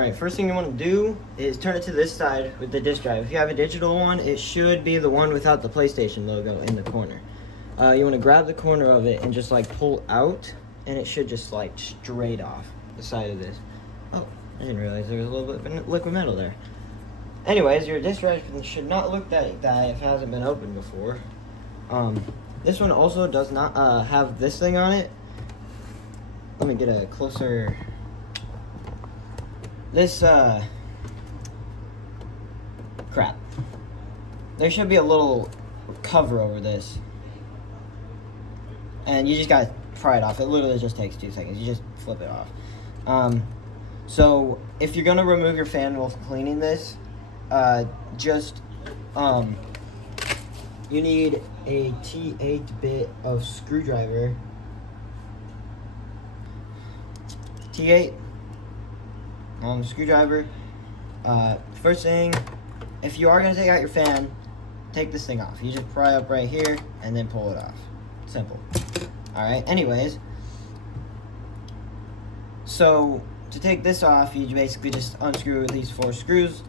Alright, first thing you want to do is turn it to this side with the disk drive. If you have a digital one, it should be the one without the PlayStation logo in the corner. You want to grab the corner of it and just like pull out, and it should just like straight off the side of this. Oh, I didn't realize there was a little bit of liquid metal there. Anyways, your disk drive should not look that if it hasn't been opened before. This one also does not have this thing on it. Let me get a closer... This, crap. There should be a little cover over this. And you just gotta pry it off. It literally just takes 2 seconds. You just flip it off. So, if you're gonna remove your fan while cleaning this, you need a T8 bit of screwdriver. T8 screwdriver. First thing, if you are going to take out your fan, take this thing off. You just pry up right here and then pull it off. Simple. Alright, anyways, so to take this off, you basically just unscrew these 4 screws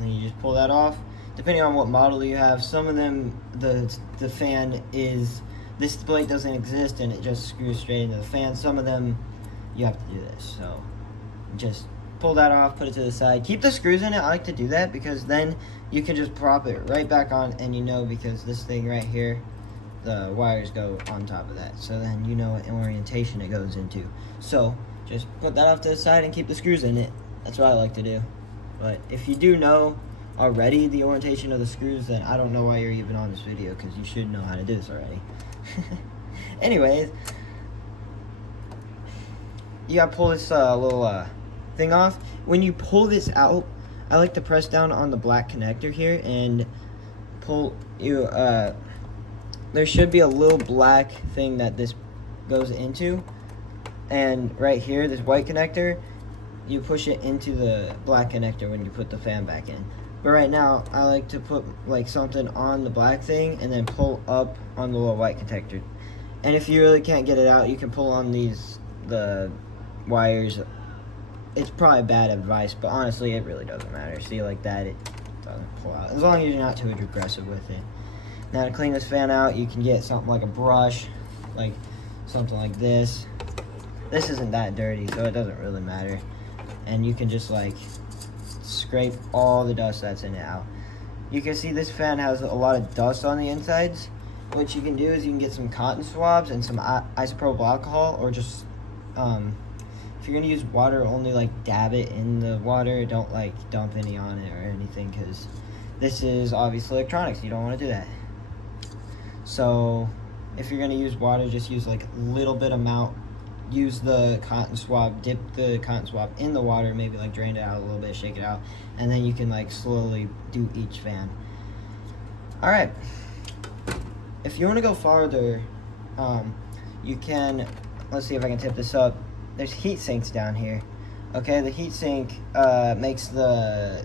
and you just pull that off. Depending on what model you have, some of them the fan is, this plate doesn't exist and it just screws straight into the fan. Some of them you have to do this, so just pull that off, put it to the side, keep the screws in it. I like to do that because then you can just prop it right back on, and you know, because this thing right here, the wires go on top of that, so then you know what orientation it goes into. So just put that off to the side and keep the screws in it. That's what I like to do. But if you do know already the orientation of the screws, then I don't know why you're even on this video, because you should know how to do this already. Anyways, you gotta pull this little thing off. When you pull this out, I like to press down on the black connector here and pull you. There should be a little black thing that this goes into, and right here, this white connector, you push it into the black connector when you put the fan back in. But right now, I like to put like something on the black thing and then pull up on the little white connector. And if you really can't get it out, you can pull on the wires. It's probably bad advice, but honestly, it really doesn't matter. See, like that, it doesn't pull out, as long as you're not too aggressive with it. Now, to clean this fan out, you can get something like a brush, like something like this. This isn't that dirty, so it doesn't really matter. And you can just like scrape all the dust that's in it out. You can see this fan has a lot of dust on the insides. What you can do is you can get some cotton swabs and some isopropyl alcohol, or just if you're gonna use water, only like dab it in the water. Don't like dump any on it or anything, because this is obviously electronics. You don't want to do that. So if you're gonna use water, just use like a little bit amount. Use the cotton swab, dip the cotton swab in the water, maybe like drain it out a little bit, shake it out, and then you can like slowly do each fan. Alright, if you want to go farther, you can, let's see if I can tip this up. There's heat sinks down here. Okay, the heat sink makes the,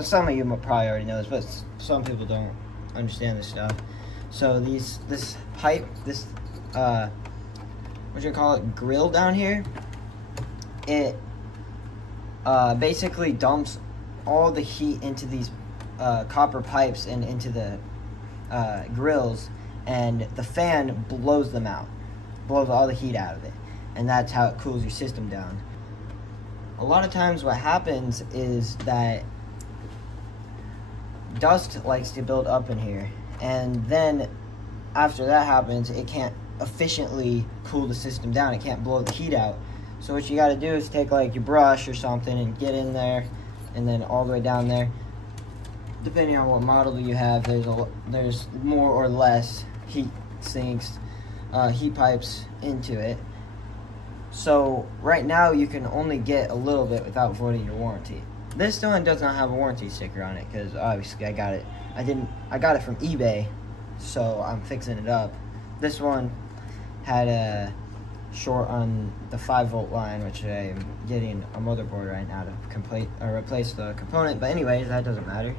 some of you probably already know this, but some people don't understand this stuff. So this pipe, this what you call it, grill down here, it basically dumps all the heat into these copper pipes and into the grills, and the fan blows them out, blows all the heat out of it, and that's how it cools your system down. A lot of times what happens is that dust likes to build up in here, and then after that happens, it can't efficiently cool the system down. It can't blow the heat out. So what you got to do is take like your brush or something and get in there, and then all the way down there. Depending on what model you have, there's more or less heat sinks, heat pipes into it. So right now you can only get a little bit without voiding your warranty. This one does not have a warranty sticker on it, because obviously I got it from eBay, so I'm fixing it up. This one had a short on the 5-volt line, which I'm getting a motherboard right now to replace the component. But anyways, that doesn't matter.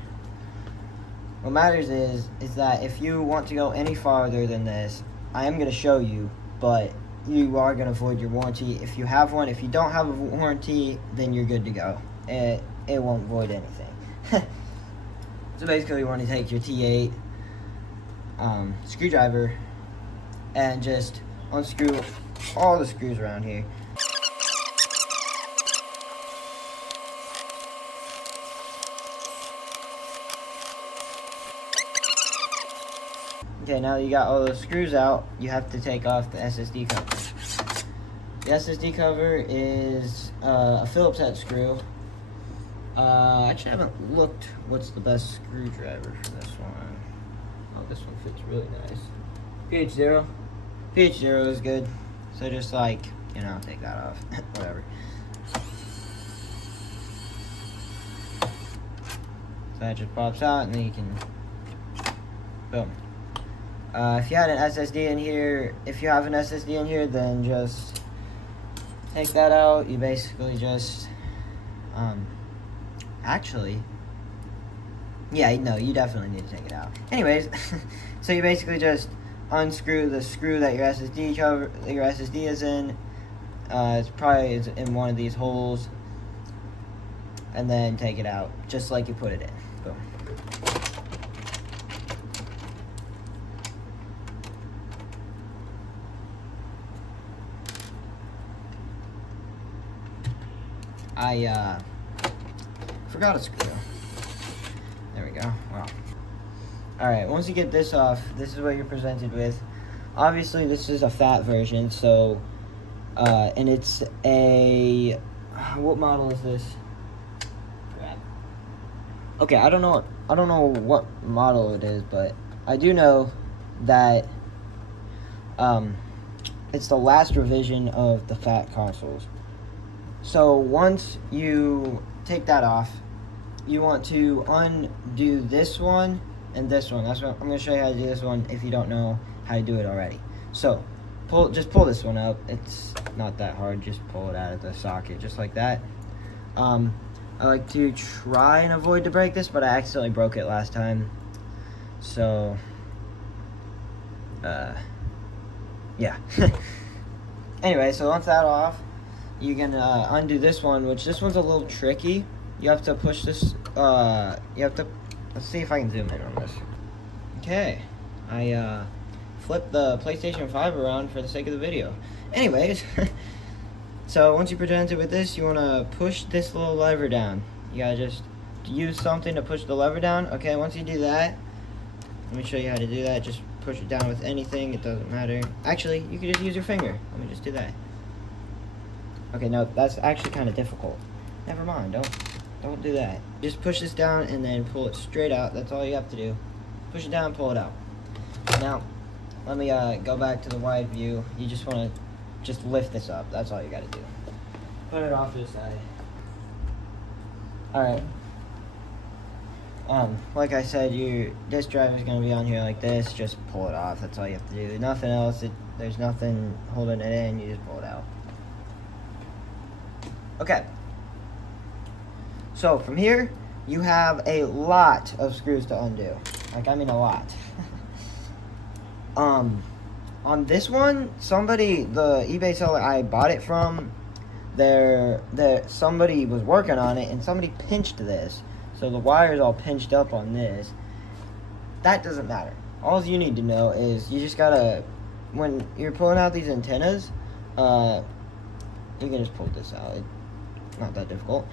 What matters is that if you want to go any farther than this, I am going to show you, but you are going to void your warranty if you have one. If you don't have a warranty, then you're good to go. It won't void anything. So basically, you want to take your T8 screwdriver and just unscrew all the screws around here. Okay, now that you got all those screws out, you have to take off the SSD cover. The SSD cover is a Phillips head screw. I actually haven't looked what's the best screwdriver for this one. Oh, this one fits really nice. PH0. PH0 is good. So just like, you know, take that off. Whatever. So that just pops out and then you can, boom. If you had an SSD in here, if you have an SSD in here, then just take that out. You basically just, actually, yeah, no, you definitely need to take it out. Anyways, so you basically just unscrew the screw that your SSD is in. It's probably in one of these holes, and then take it out just like you put it in. Boom. I forgot a screw. There we go. Wow. Alright, once you get this off, this is what you're presented with. Obviously, this is a fat version, so, and it's a, what model is this? Crap. Okay, I don't know what model it is, but I do know that, it's the last revision of the fat consoles. So once you take that off, you want to undo this one and this one. That's what I'm going to show you how to do this one if you don't know how to do it already. So just pull this one up. It's not that hard. Just pull it out of the socket just like that. I like to try and avoid to break this, but I accidentally broke it last time. So yeah. Anyway, so once that's off, you can undo this one, which this one's a little tricky. You have to push this, let's see if I can zoom in on this. Okay, I flipped the PlayStation 5 around for the sake of the video. Anyways, so once you present it with this, you want to push this little lever down. You gotta just use something to push the lever down. Okay, once you do that, let me show you how to do that. Just push it down with anything, it doesn't matter. Actually, you can just use your finger. Let me just do that. Okay, no, that's actually kind of difficult. Never mind, don't do that. Just push this down and then pull it straight out. That's all you have to do. Push it down and pull it out. Now, let me go back to the wide view. You just want to just lift this up. That's all you got to do. Put it off to the side. Alright. Like I said, your disk drive is going to be on here like this. Just pull it off. That's all you have to do. Nothing else. There's nothing holding it in. You just pull it out. Okay, so from here, you have a lot of screws to undo. Like, I mean a lot. On this one, the eBay seller I bought it from, somebody was working on it, and somebody pinched this. So the wire is all pinched up on this. That doesn't matter. All you need to know is you just gotta, when you're pulling out these antennas, you can just pull this out. Not that difficult.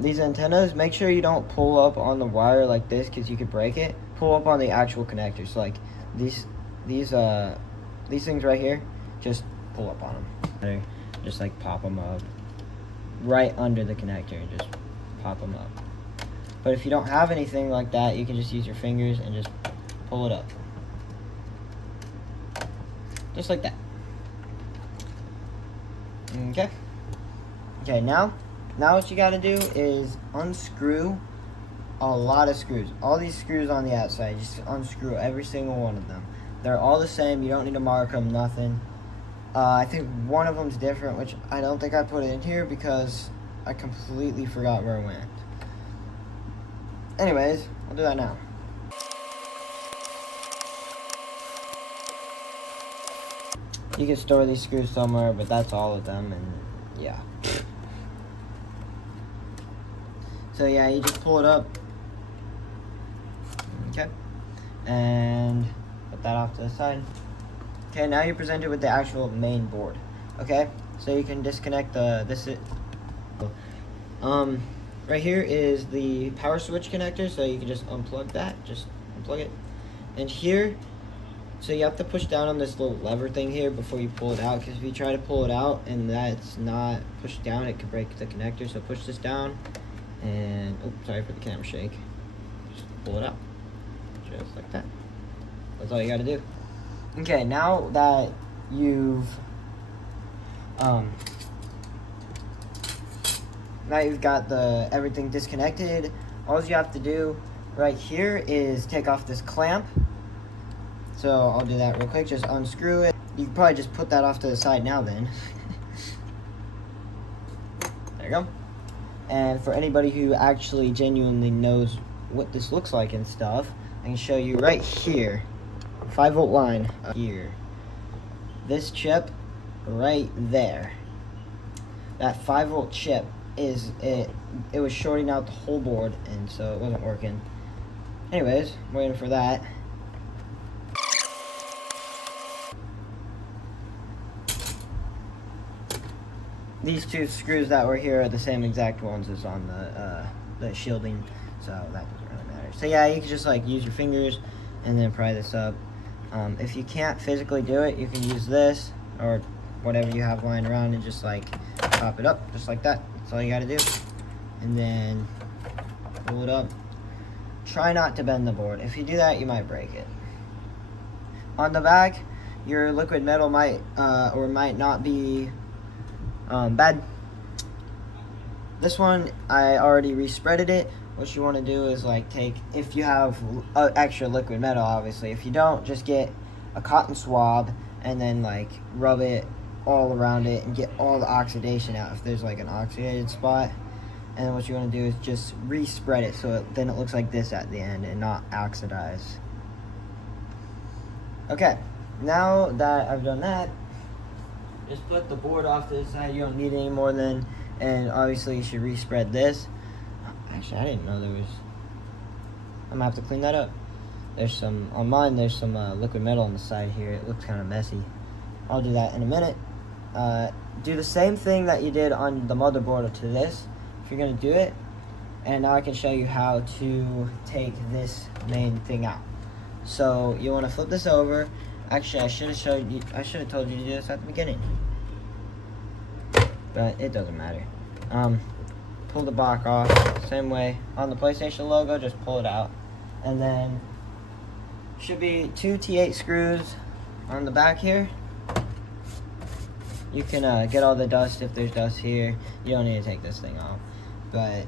These antennas, make sure you don't pull up on the wire like this because you could break it. Pull up on the actual connectors. So like these things right here, just pull up on them. Just like pop them up right under the connector and just pop them up. But if you don't have anything like that, you can just use your fingers and just pull it up. Just like that. Okay. Okay, now what you gotta do is unscrew a lot of screws. All these screws on the outside, just unscrew every single one of them. They're all the same. You don't need to mark them, nothing. I think one of them's different, which I don't think I put it in here because I completely forgot where it went. Anyways, I'll do that now. You can store these screws somewhere, but that's all of them, and yeah. So yeah, you just pull it up. Okay. And put that off to the side. Okay, now you're presented with the actual main board. Okay, so you can disconnect right here is the power switch connector, so you can just unplug that, just unplug it. And here, so you have to push down on this little lever thing here before you pull it out, because if you try to pull it out and that's not pushed down, it could break the connector. So push this down, and oh, sorry for the camera shake. Just pull it out, just like that. That's all you got to do. Okay, now that you've got everything disconnected, all you have to do right here is take off this clamp. So I'll do that real quick. Just unscrew it. You can probably just put that off to the side now then. There you go. And for anybody who actually genuinely knows what this looks like and stuff, I can show you right here. 5-volt line here. This chip right there. That 5-volt chip it was shorting out the whole board, and so it wasn't working. Anyways, I'm waiting for that. These two screws that were here are the same exact ones as on the shielding, so that doesn't really matter. So yeah, you can just like use your fingers and then pry this up. If you can't physically do it, you can use this or whatever you have lying around and just like pop it up, just like that. That's all you gotta do. And then pull it up. Try not to bend the board. If you do that, you might break it. On the back, your liquid metal might or might not be bad. This one, I already respreaded it. What you want to do is like if you have extra liquid metal, obviously. If you don't, just get a cotton swab and then like rub it all around it and get all the oxidation out if there's like an oxidated spot. And then what you want to do is just respread it so then it looks like this at the end and not oxidized. Okay, now that I've done that, just put the board off to the side. You don't need any more than, and obviously you should respread this. Actually, I didn't know there was, I'm gonna have to clean that up. There's some, on mine there's some liquid metal on the side here. It looks kind of messy. I'll do that in a minute. Do the same thing that you did on the motherboard to this, if you're gonna do it. And now I can show you how to take this main thing out. So you want to flip this over. Actually, I should have told you to do this at the beginning, but it doesn't matter. Pull the block off, same way on the PlayStation logo, just pull it out. And then should be 2 T8 screws on the back here. You can get all the dust if there's dust here. You don't need to take this thing off, but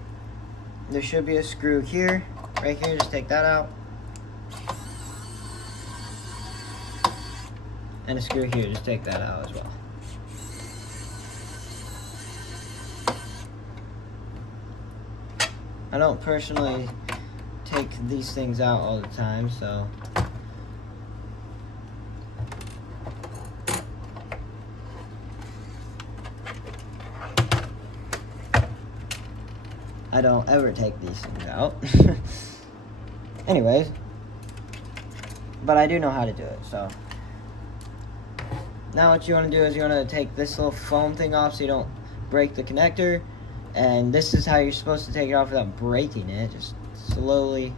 there should be a screw here, right here, just take that out. And a screw here, just take that out as well. I don't personally take these things out all the time, so I don't ever take these things out. Anyways, but I do know how to do it, so. Now what you want to do is you want to take this little foam thing off so you don't break the connector. And this is how you're supposed to take it off without breaking it. Just slowly,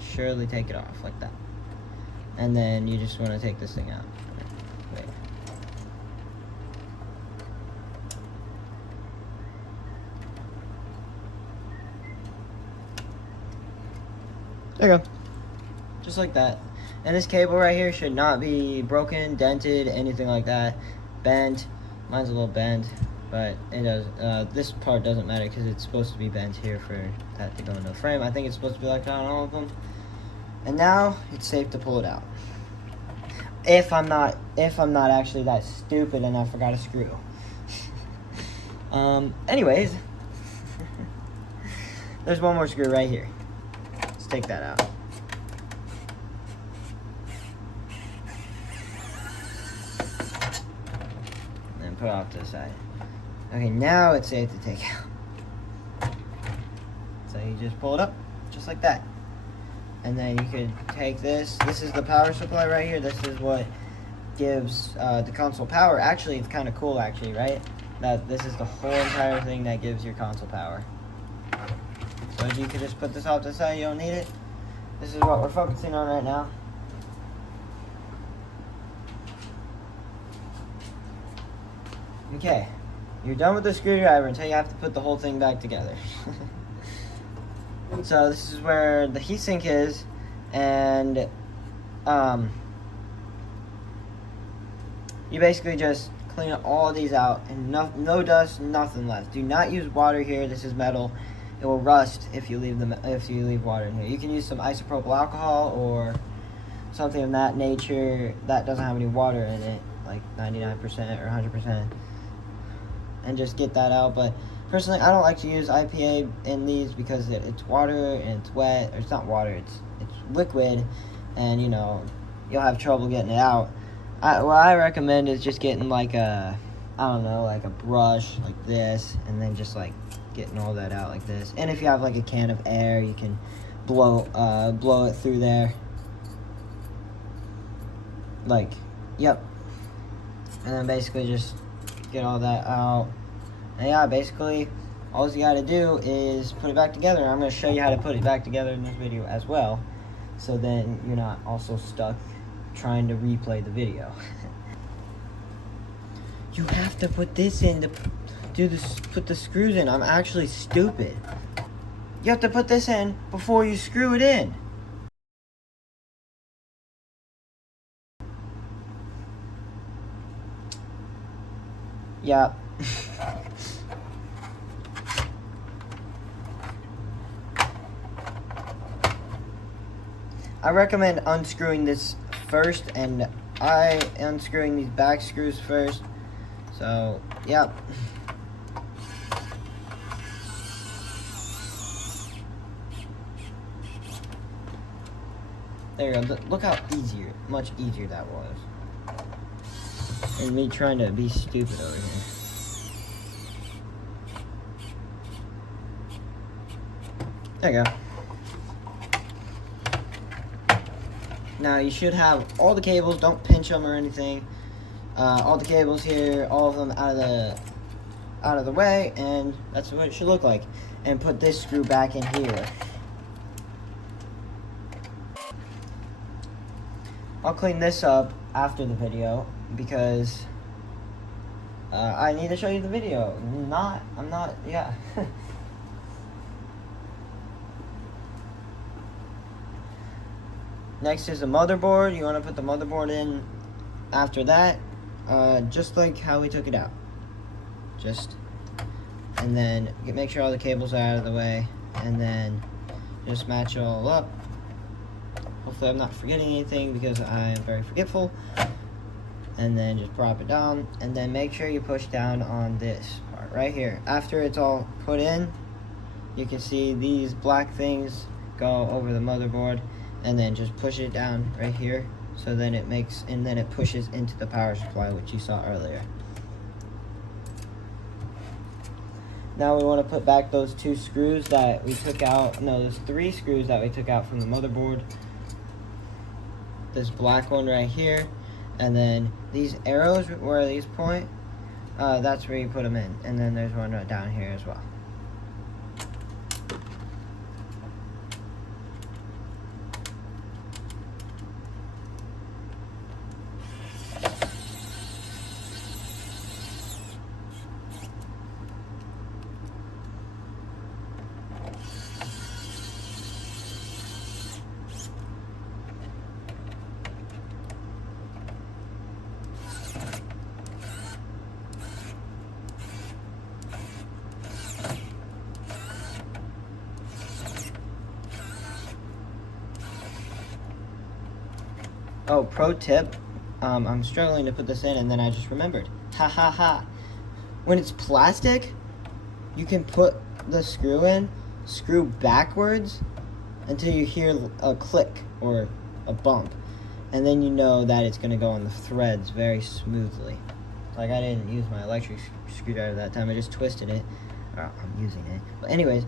surely take it off like that. And then you just want to take this thing out. Wait. There you go. Just like that. And this cable right here should not be broken, dented, anything like that. Bent. Mine's a little bent, but it does. This part doesn't matter because it's supposed to be bent here for that to go into the frame. I think it's supposed to be like that on all of them. And now it's safe to pull it out. If I'm not actually that stupid and I forgot a screw. Anyways, there's one more screw right here. Let's take that out. and put it off to the side. Okay, now it's safe to take out. So you just pull it up, just like that. And then you could take this. This is the power supply right here. This is what gives the console power. Actually, it's kind of cool, actually, right? That this is the whole entire thing that gives your console power. So you could just put this off to the side. You don't need it. This is what we're focusing on right now. Okay, you're done with the screwdriver until you have to put the whole thing back together. So this is where the heatsink is, and you basically just clean all these out, and no dust, nothing left. Do not use water here. This is metal. It will rust if you leave water in here. You can use some isopropyl alcohol or something of that nature that doesn't have any water in it, like 99% or 100%, and just get that out. But personally, I don't like to use IPA in these because it's water and it's wet. Or it's not water, it's liquid, and you know, you'll have trouble getting it out. What I recommend is just getting like a, I don't know, like a brush like this, and then just like getting all that out like this. And if you have like a can of air, you can blow it through there. Like, yep. And then basically just get all that out. And yeah, basically, all you gotta do is put it back together. I'm gonna show you how to put it back together in this video as well. So then you're not also stuck trying to replay the video. You have to put this in to do this, put the screws in. I'm actually stupid. You have to put this in before you screw it in. Yeah. I recommend unscrewing this first, and I unscrewing these back screws first. So, yep. There you go. Look how much easier that was. And me trying to be stupid over here. There you go. Now you should have all the cables, don't pinch them or anything. All the cables here, all of them out of the way, and that's what it should look like. And put this screw back in here. I'll clean this up after the video because I need to show you the video. Yeah. Next is the motherboard. You want to put the motherboard in after that, just like how we took it out. And then make sure all the cables are out of the way, and then just match it all up. Hopefully I'm not forgetting anything because I am very forgetful. And then just prop it down, and then make sure you push down on this part right here. After it's all put in, you can see these black things go over the motherboard, and then just push it down right here. So then it pushes into the power supply, which you saw earlier. Now we want to put back those two screws that we took out. No, there's 3 screws that we took out from the motherboard. This black one right here, and then these arrows where these point, that's where you put them in. And then there's one right down here as well. Oh, pro tip, I'm struggling to put this in, and then I just remembered. Ha ha ha. When it's plastic, you can put the screw in, screw backwards until you hear a click or a bump. And then you know that it's going to go on the threads very smoothly. Like, I didn't use my electric screwdriver that time. I just twisted it. I'm using it. But anyways,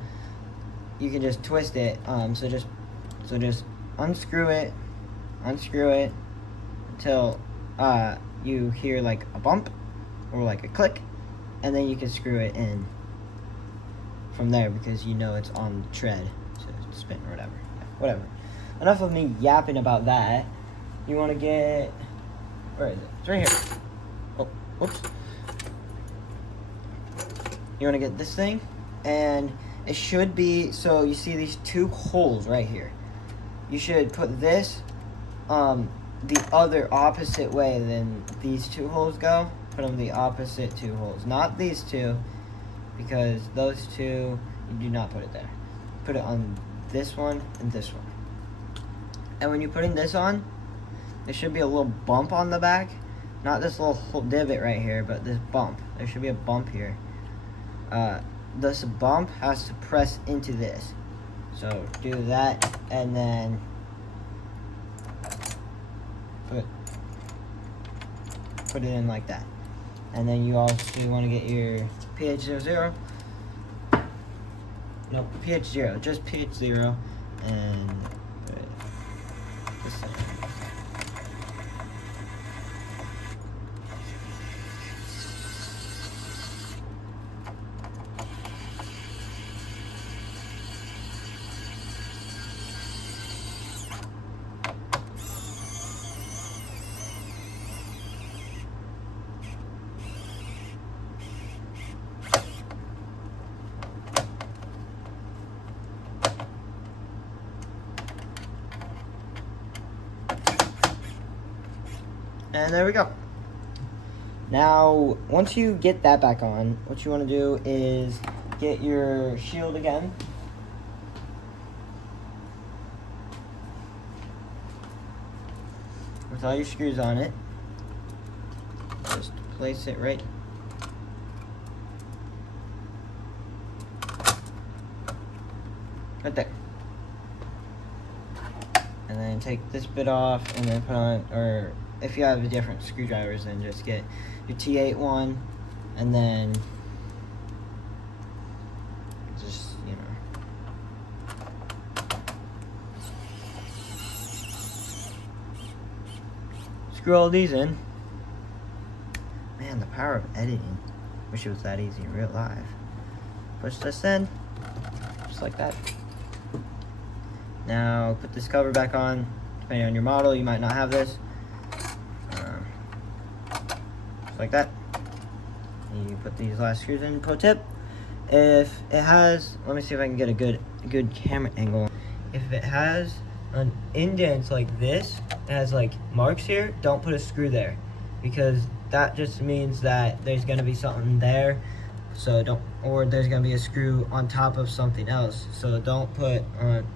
you can just twist it. So just unscrew it until you hear like a bump or like a click, and then you can screw it in from there because you know it's on the tread to spin or whatever. Yeah, whatever. Enough of me yapping about that. You want to get, where is it? It's right here. Oh, whoops. You want to get this thing, and it should be, so you see these two holes right here. You should put this the other opposite way than these two holes go. Put them the opposite two holes, not these two, because those two, you do not put it there. Put it on this one and this one. And when you're putting this on, there should be a little bump on the back. Not this little divot right here, but this bump. There should be a bump here. This bump has to press into this. So do that, and then put it in like that. And then you also want to get your pH00. No, pH0, just pH0, and put it this way. And there we go. Now, once you get that back on, what you want to do is get your shield again. With all your screws on it. Just place it right there. And then take this bit off and then put on, or if you have different screwdrivers, then just get your T8 one, and then just, you know, screw all these in. Man, the power of editing. Wish it was that easy in real life. Push this in, just like that. Now put this cover back on. Depending on your model, you might not have this. Just like that. And you put these last screws in. Pro tip: if it has, let me see if I can get a good camera angle. If it has an indent like this, it has like marks here, don't put a screw there, because that just means that there's gonna be something there. So don't, or there's gonna be a screw on top of something else. So don't put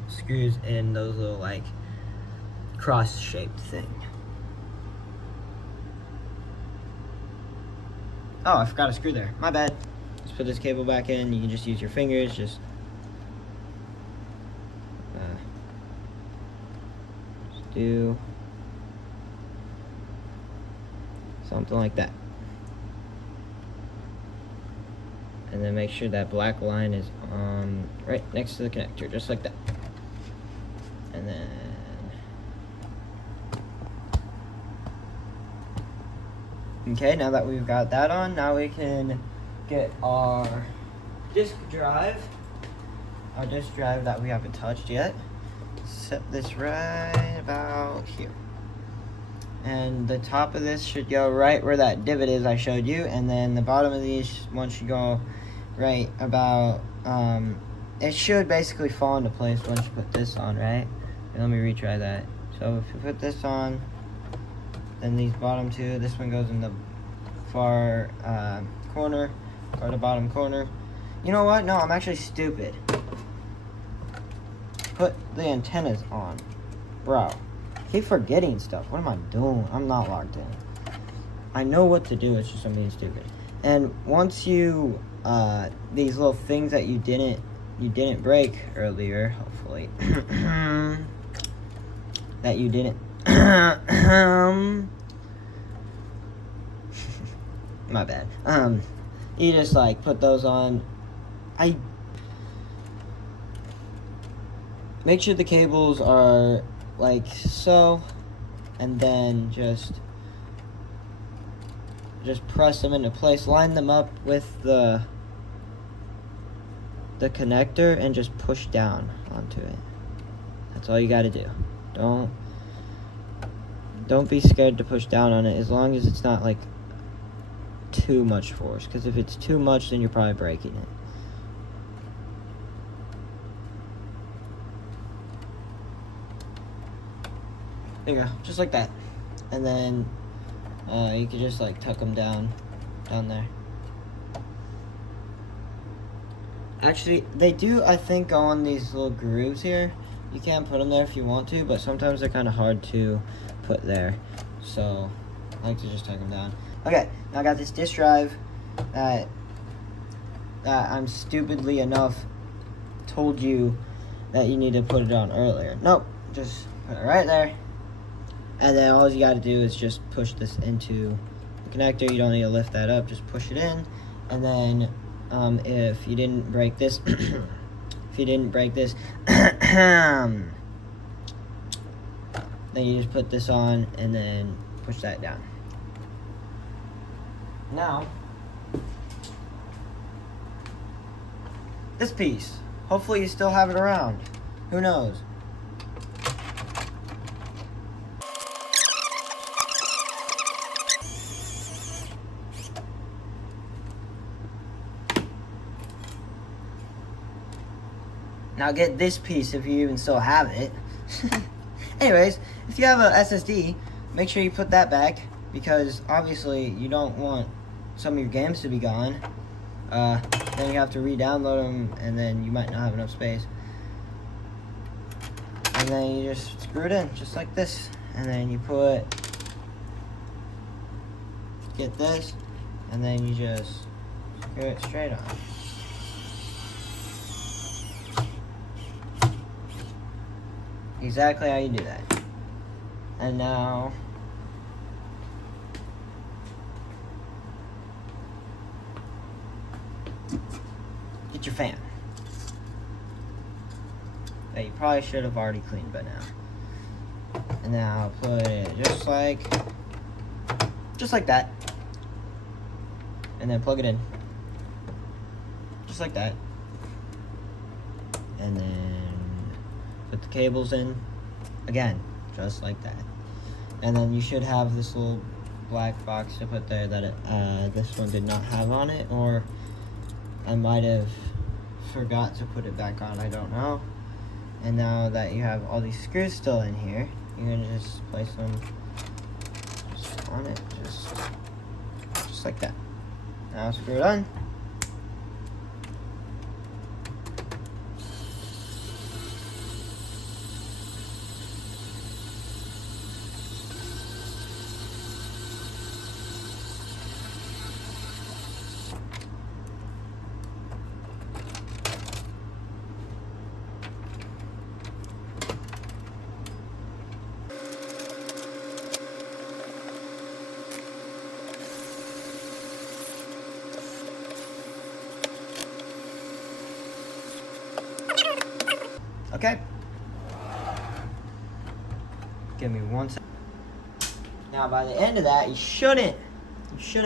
screws in those little like cross-shaped thing. Oh, I forgot a screw there. My bad. Let's put this cable back in. You can just use your fingers. Just do something like that. And then make sure that black line is right next to the connector, just like that. And then okay, now that we've got that on, now we can get our disk drive that we haven't touched yet. Set this right about here. And the top of this should go right where that divot is I showed you, and then the bottom of these one should go right about, it should basically fall into place once you put this on, right? And let me retry that. So if you put this on, then these bottom two, this one goes in the far corner, or the bottom corner. You know what? No, I'm actually stupid. Put the antennas on. Bro, keep forgetting stuff. What am I doing? I'm not logged in. I know what to do, it's just I'm being stupid. And once you, these little things that you didn't break earlier, hopefully, that you didn't, my bad. You just like put those on. I make sure the cables are like so, and then just press them into place. Line them up with the connector and just push down onto it. That's all you got to do. Don't be scared to push down on it, as long as it's not like too much force, because if it's too much, then you're probably breaking it. There you go, just like that. And then you can just like tuck them down there. Actually, they do, I think, go on these little grooves here. You can put them there if you want to, but sometimes they're kind of hard to put there. So, I like to just tuck them down. Okay, now I got this disk drive that I'm stupidly enough told you that you need to put it on earlier. Nope, just put it right there. And then all you got to do is just push this into the connector. You don't need to lift that up, just push it in. And then if you didn't break this, then you just put this on and then push that down. Now, this piece, hopefully you still have it around. Who knows? Now get this piece if you even still have it. Anyways, if you have a SSD, make sure you put that back, because obviously you don't want some of your games to be gone. Then you have to re-download them, and then you might not have enough space. And then you just screw it in, just like this. And then you get this, and then you just screw it straight on. Exactly how you do that. And now, get your fan. That you probably should have already cleaned by now. And now put it just like that. And then plug it in. Just like that. And then put the cables in, again, just like that. And then you should have this little black box to put there that this one did not have on it, or I might have forgot to put it back on, I don't know. And now that you have all these screws still in here, you're gonna just place them just on it, just like that. Now screw it on. Okay. Give me 1 second. Now by the end of that, you shouldn't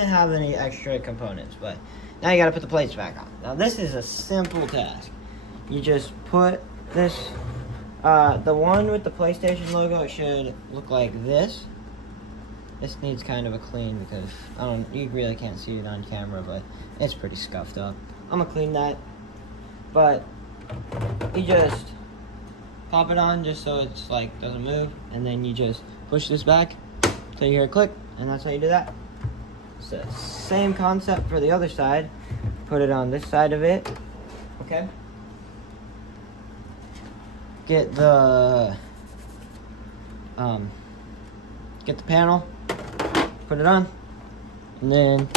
have any extra components, but now you gotta put the plates back on. Now this is a simple task. You just put this, the one with the PlayStation logo, it should look like this. This needs kind of a clean because you really can't see it on camera, but it's pretty scuffed up. I'm gonna clean that, but you just pop it on just so it's like doesn't move, and then you just push this back till you hear a click, and that's how you do that. It's the same concept for the other side. Put it on this side of it, okay? Get the panel, put it on, and then